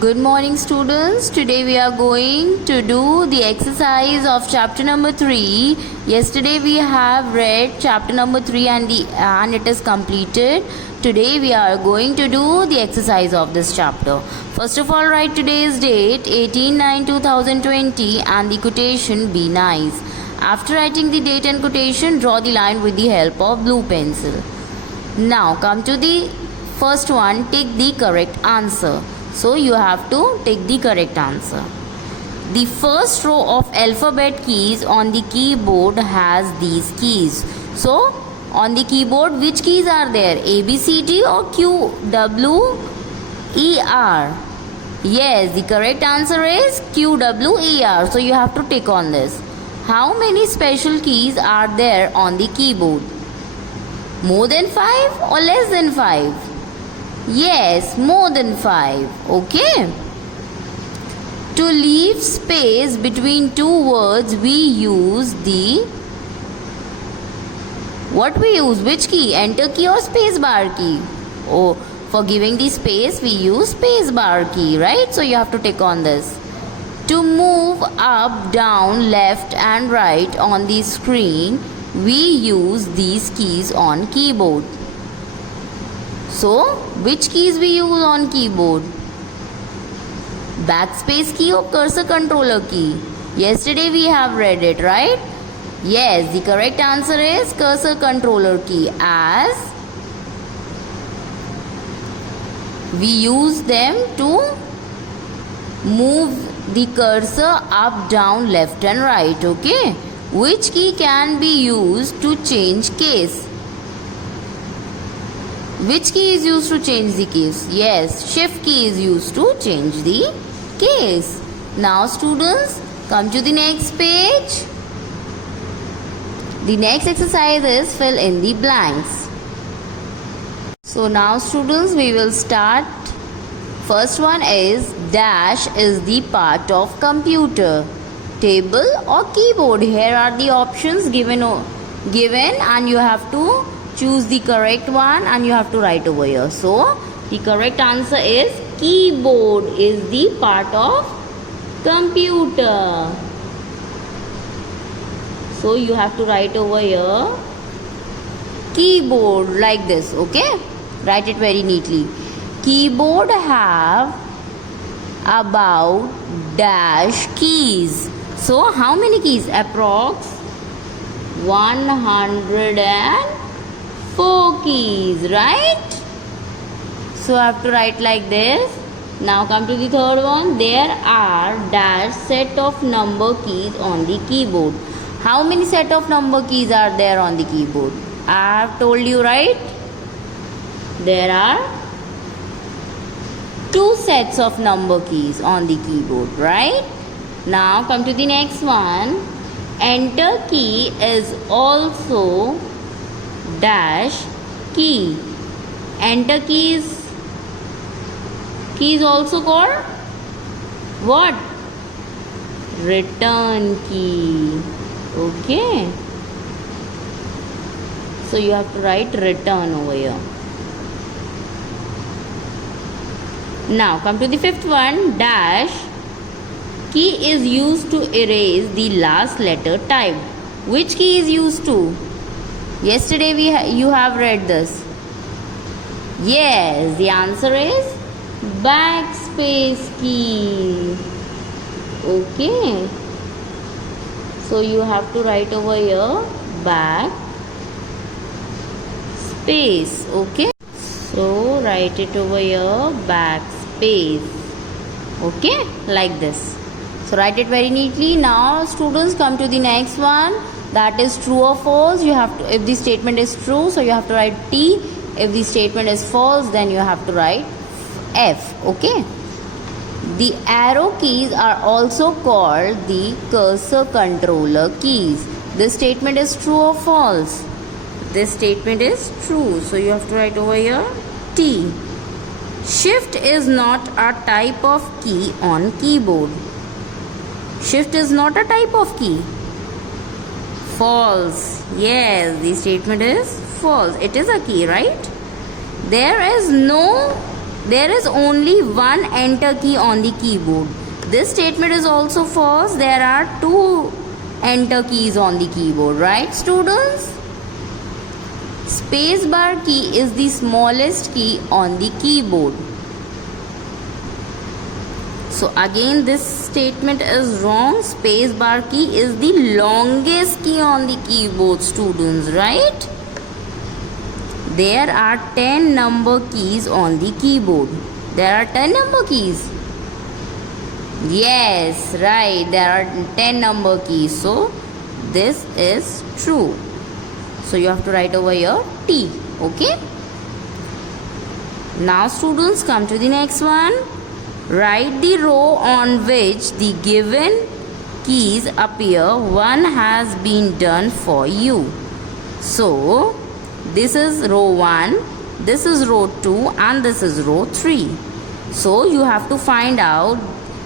Good morning, students. Today we are going to do the exercise of chapter number 3. Yesterday we have read chapter number 3 and it is completed. Today we are going to do the exercise of this chapter. First of all, write today's date 18/9/2020 and the quotation "Be nice." After writing the date and quotation, draw the line with the help of blue pencil. Now come to the first one. Take the correct answer. So you have to take the correct answer. The first row of alphabet keys on the keyboard has these keys. So on the keyboard, which keys are there? A, B, C, D or Q, W, E, R? Yes, the correct answer is Q, W, E, R. So you have to tick on this. How many special keys are there on the keyboard? More than 5 or less than 5? Yes, more than 5. Okay. To leave space between two words, we use the what we use? Which key? Enter key or space bar key? Oh, for giving the space, we use space bar key, right? So you have to tick on this. To move up, down, left and right on the screen, we use these keys on keyboard. So, which keys we use on keyboard? Backspace key or cursor controller key? Yesterday we have read it, right? Yes, the correct answer is cursor controller key, as we use them to move the cursor up, down, left and right. Okay. Which key can be used to change case? Which key is used to change the case? Yes, shift key is used to change the case. Now students, come to the next page. The next exercise is fill in the blanks. So now students, we will start. First one is dash is the part of computer, table or keyboard. Here are the options given and you have to choose the correct one and you have to write over here. So the correct answer is keyboard is the part of computer. So you have to write over here keyboard like this. Okay, write it very neatly. Keyboard have about dash keys. So how many keys? Approx 104 keys, right? So I have to write like this. Now come to the third one. There are dash set of number keys on the keyboard. How many set of number keys are there on the keyboard? I have told you, right? There are 2 sets of number keys on the keyboard, right? Now come to the next one. Enter key is also dash key. Enter key is also called what? Return key. Okay. So you have to write return over here. Now come to the fifth one. Dash key is used to erase the last letter typed. Which key is used to? Yesterday you have read this. Yes, the answer is backspace key. Okay. So you have to write over here back space. Okay. So write it over here backspace. Okay, like this. So write it very neatly. Now students, come to the next one. That is true or false. You have to, if the statement is true, so you have to write T. If the statement is false, then you have to write F. Okay. The arrow keys are also called the cursor controller keys. This statement is true or false? This statement is true. So you have to write over here T. Shift is not a type of key on keyboard. Shift is not a type of key. False. Yes, the statement is false. It is a key, right? There is no there is only one enter key on the keyboard. This statement is also false. There are two enter keys on the keyboard, right students? Space bar key is the smallest key on the keyboard. So again this statement is wrong. Space bar key is the longest key on the keyboard, students, right? There are 10 number keys on the keyboard. There are 10 number keys. Yes, right. There are 10 number keys. So this is true. So you have to write over here T. Okay. Now students, come to the next one. Write the row on which the given keys appear. One has been done for you. So this is row 1, this is row 2 and this is row 3. So you have to find out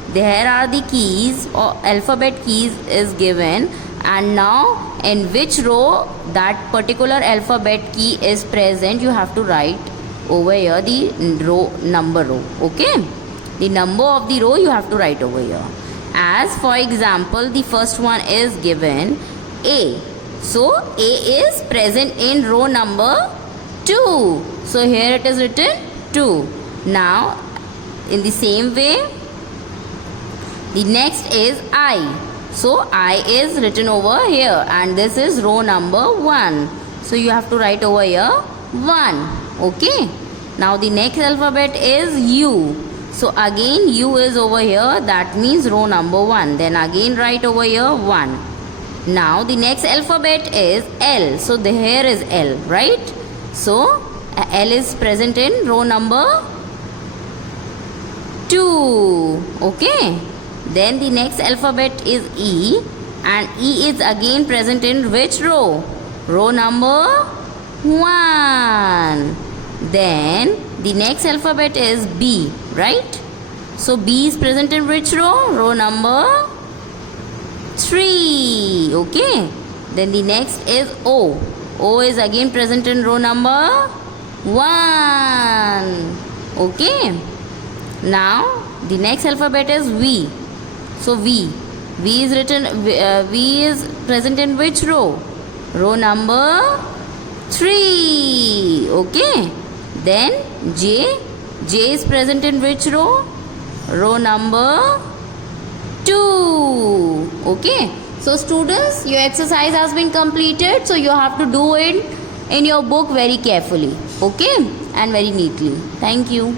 there are the keys or alphabet keys is given, and now in which row that particular alphabet key is present. You have to write over here the row number. Okay, the number of the row you have to write over here. As for example, the first one is given A. So A is present in row number 2. So here it is written 2. Now in the same way, the next is I. So I is written over here and this is row number 1. So you have to write over here 1. Okay. Now the next alphabet is U. So again U is over here, that means row number 1. Then again write over here 1. Now the next alphabet is L. So here is L, right? So L is present in row number 2. Okay. Then the next alphabet is E, and E is again present in which row? Row number 1. Then the next alphabet is B, right? So B is present in which row? Row number 3. Okay. Then the next is O. O is again present in row number 1. Okay. Now the next alphabet is V. So V is written. V is present in which row? Row number 3. Okay. Then J is present in which row? Row number 2. Okay. So students, your exercise has been completed. So you have to do it in your book very carefully. Okay. And very neatly. Thank you.